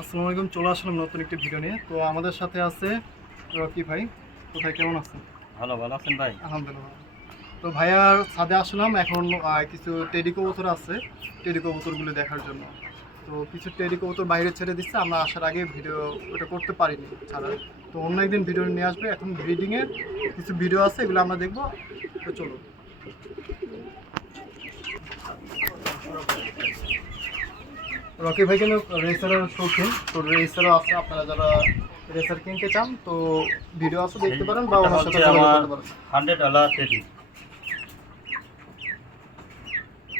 আসসালামু আলাইকুম চলে আসলাম নতুন একটি ভিডিও নিয়ে। তো আমাদের সাথে আছে রকি ভাই। কোথায় কেমন আছেন? ভালো ভালো আছেন ভাই? আলহামদুলিল্লাহ। তো ভাইয়ার ছাদে আসলাম এখন কিছু টেডি কবুতর আছে টেডি কবুতরগুলো দেখার জন্য। তো কিছু টেডি কবুতর বাইরে ছেড়ে দিচ্ছে আমরা আসার আগে ভিডিও ওটা করতে পারিনি ছাড়া তো অন্য একদিন ভিডিও নিয়ে আসবে এখন ব্রিডিংয়ের কিছু ভিডিও আছে এগুলো আমরা দেখব। তো চলো রকি ভাই কিন্তু রেসারের শৌখিন তো রেসারও আছে আপনারা যারা রেসার কিনতে চান তো ভিডিও আছে দেখতে পারেন বা ওনার সাথে যোগাযোগ করতে পারেন। হান্ড্রেড ডলার টেডি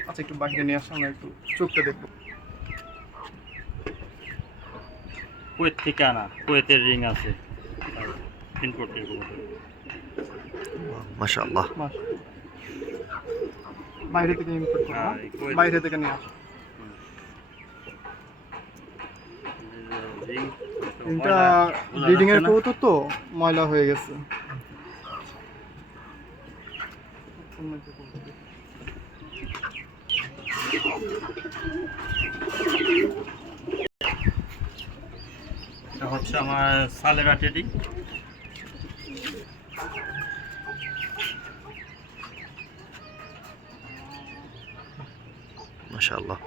আচ্ছা একটু বাইরে নিয়ে আসা আমরা একটু চোখটা দেখব। কুয়েত থেকে আনা কুয়েতের রিং আছে। ইনপোর্টের মাশাআল্লাহ। বাইরে থেকে ইম্পোর্ট করা হ্যাঁ, বাইরে থেকে নিয়ে আসা রিং এটা ব্রিডিং এর কৌতো তো ময়লা হয়ে গেছে। এটা হচ্ছে আমার সালেরা টেডি। মাশাআল্লাহ।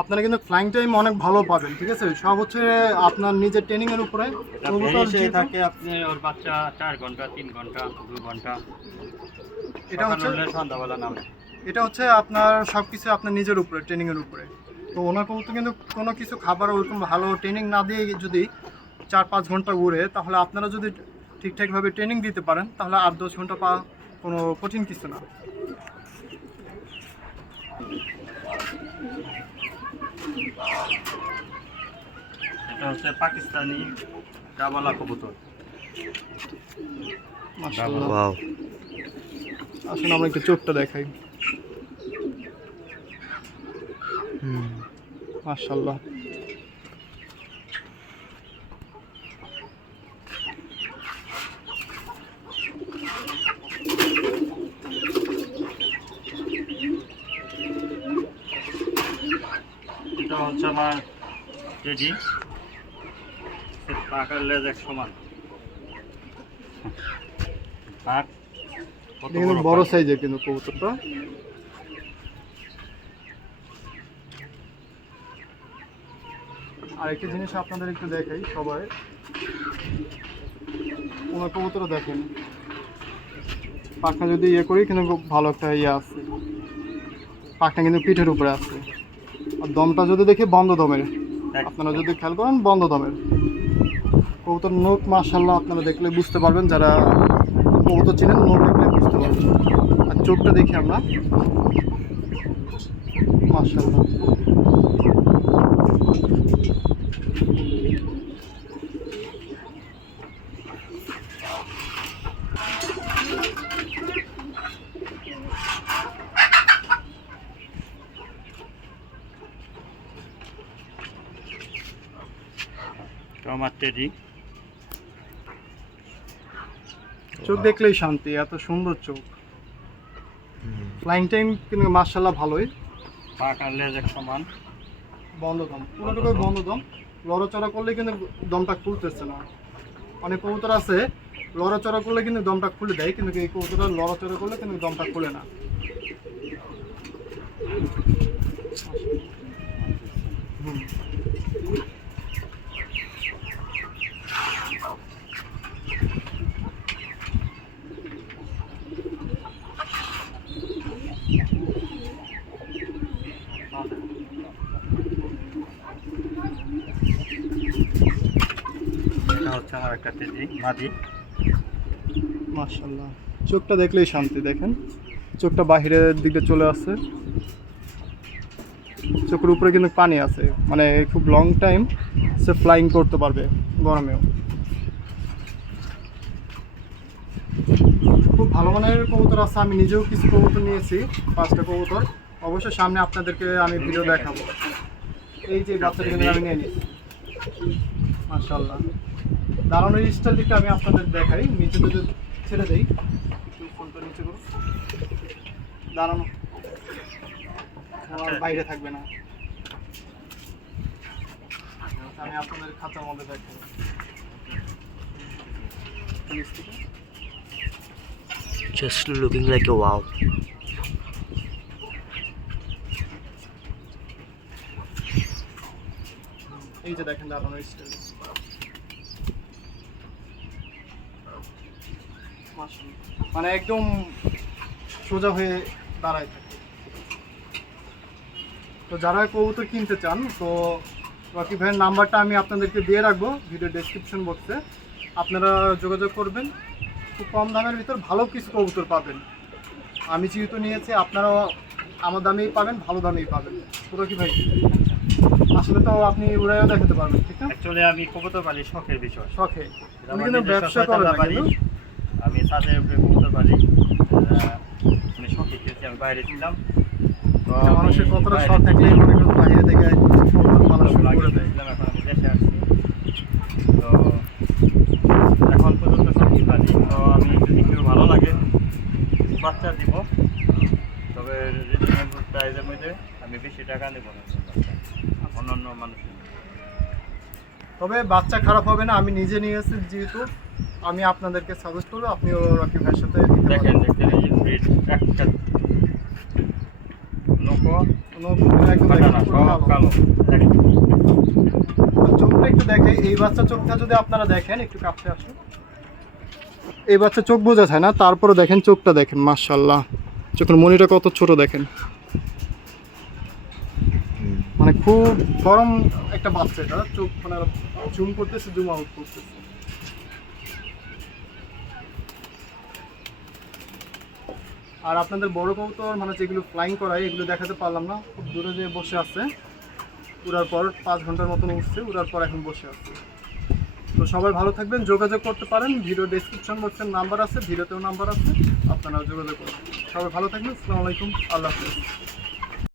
আপনারা কিন্তু ফ্লাইং টাইম অনেক ভালো পাবেন ঠিক আছে? সব হচ্ছে আপনার নিজের ট্রেনিং এর উপরে। থাকে আপনি ওর বাচ্চা চার ঘণ্টা তিন ঘণ্টা দু ঘণ্টা। এটা হচ্ছে সন্ধ্যাবেলা নামে। এটা হচ্ছে আপনার সব কিছু আপনার নিজের উপরে ট্রেনিং এর উপরে। তো ওনার কবুতর কিন্তু কোনো কিছু খাবার ওরকম ভালো ট্রেনিং না দিয়ে যদি চার পাঁচ ঘণ্টা উড়ে তাহলে আপনারা যদি ঠিকঠাকভাবে ট্রেনিং দিতে পারেন তাহলে আট দশ ঘণ্টা পাওয়া কোনো কঠিন কিছু না। এটা হচ্ছে পাকিস্তানি ডাবালা কবুতর। মাশাআল্লাহ। ওয়াও। আসুন আমরা একটু চোখটা দেখাই। হুম। এটা হচ্ছে আমার টেডি পাকার লেজ এক সমান। কিন্তু বড়। সাইজের কিন্তু কবুতরটা। আরেকটা জিনিস আপনাদের একটু দেখাই সবাই। ওনার কবুতর দেখেন। পাখনা যদি ইয়ে করি কিন্তু খুব ভালো একটা ইয়ে আছে। পাখনা কিন্তু পিঠের উপরে আছে। আর দমটা যদি দেখি বন্ধ দমের। আপনারা যদি খেয়াল করেন বন্ধ দমের। কবুতর নোট মার্শাল্লাহ আপনারা দেখলে বুঝতে পারবেন, যারা কবুতর চিনেন নোট দেখলে বুঝতে পারবেন। আর চোখটা দেখি আমরা। মার্শাল্লাহ তো আমার টেডি চোখ দেখলেই শান্তি এত সুন্দর চোখ। ফ্লাইং টাইম কিন্তু মার্শাল্লাহ ভালোই। পাকার লেজ এক সমান। বন্ধ দম পুরোটুকুই বন্ধ দম লড়াচড়া করলে কিন্তু দমটা খুলতেছে না। অনেক কবুতর আছে লড়াচড়া করলে কিন্তু দমটা খুলে দেয় কিন্তু এই কবুতরটা লড়াচড়া করলে কিন্তু দমটা খুলে না। হুম। হচ্ছে আমার একটা টেডি মাদি। মার্শাল্লাহ চোখটা দেখলেই শান্তি দেখেন। চোখটা বাহিরের দিকে চলে আসছে। চোখের উপরে কিন্তু পানি আছে। মানে খুব লং টাইম সে ফ্লাইং করতে পারবে গরমেও। খুব ভালো মানের কবুতর আছে। আমি নিজেও কিছু কবুতর নিয়েছি পাঁচটা কবুতর। অবশ্যই সামনে আপনাদেরকে আমি ভিডিও দেখাবো। এই যে বাচ্চাটা আমি নিয়ে নিয়েছি মার্শাল্লাহ দাঁড়ানোর স্টাইলটা আমি আপনাদের দেখাই নিচে যদি ছেড়ে দেই একটু ফোনটা নিচে করো দাঁড়ানো। বাইরে থাকবে না আমি আপনাদের খাতার মধ্যে দেখাই। Just looking like a wow. এই যে দেখেন দাঁড়ানোর স্টাইল মানে একদম সোজা হয়ে দাঁড়ায় থাকে। তো যারা কবুতর কিনতে চান তো রকি ভাইয়ের নাম্বারটা আমি আপনাদেরকে দিয়ে রাখব ভিডিও ডেসক্রিপশন বক্সে আপনারা যোগাযোগ করবেন খুব কম দামের ভিতর ভালো কিছু কবুতর পাবেন। আমি যেহেতু নিয়েছি আপনারাও আমার দামেই পাবেন ভালো দামেই পাবেন। রকি ভাই আসলে তো আপনি উড়াইও দেখাতে পারবেন ঠিক না? অ্যাকচুয়ালি আমি কবুতর পালি শখের বিষয়। শখে। আমার কিন্তু ব্যবসা বাড়ি। কিন্তু। আমি ছাদের উপরে পালি আহ, আমি শখে খেয়েছি আমি বাইরে ছিলাম। তো মানুষের কতটা বাইরে শখ থাকলে থেকে- মনে বাইরে করে দেয়। এখন আমি দেশে আসছি তো এখন পর্যন্ত তো আমি যদি কেউ ভালো লাগে বাচ্চা দিব। তবে রিজনেবল প্রাইসের মধ্যে আমি বেশি টাকা নেব না। অন্যান্য মানুষের। তবে বাচ্চা খারাপ হবে না আমি নিজে নিয়ে এসেছি যেহেতু। আমি আপনাদেরকে সাজেস্ট করব আপনিও রকি ভাইয়ের সাথে দেখেন দেখেন এই ব্রিড একটা নৌকো? চোখটা একটু দেখে এই বাচ্চা চোখটা যদি আপনারা দেখেন একটু কাছে আসুন। এই বাচ্চা চোখ বোঝা যায় না তারপরে দেখেন চোখটা দেখেন মার্শাল্লাহ চোখের মনিটা কত ছোট দেখেন। মানে খুব গরম একটা বাচ্চা এটা। চোখ মানে জুম করতেছে জুম আউট করতেছে। আর আপনাদের বড় কবুতর মানে যেগুলো ফ্লাইং করায়, এগুলো দেখাতে পারলাম না। খুব দূরে যে বসে আছে, উড়ার পর পাঁচ ঘণ্টার মতন উঠছে উড়ার পর এখন বসে আছে। তো সবাই ভালো থাকবেন, যোগাযোগ করতে পারেন। ভিডিও ডিসক্রিপশন বক্সের নাম্বার আছে, ভিডিওতেও নাম্বার আছে আপনারা যোগাযোগ করবেন সবাই ভালো থাকবেন, আসসালামু আলাইকুম, আল্লাহ হাফিজ।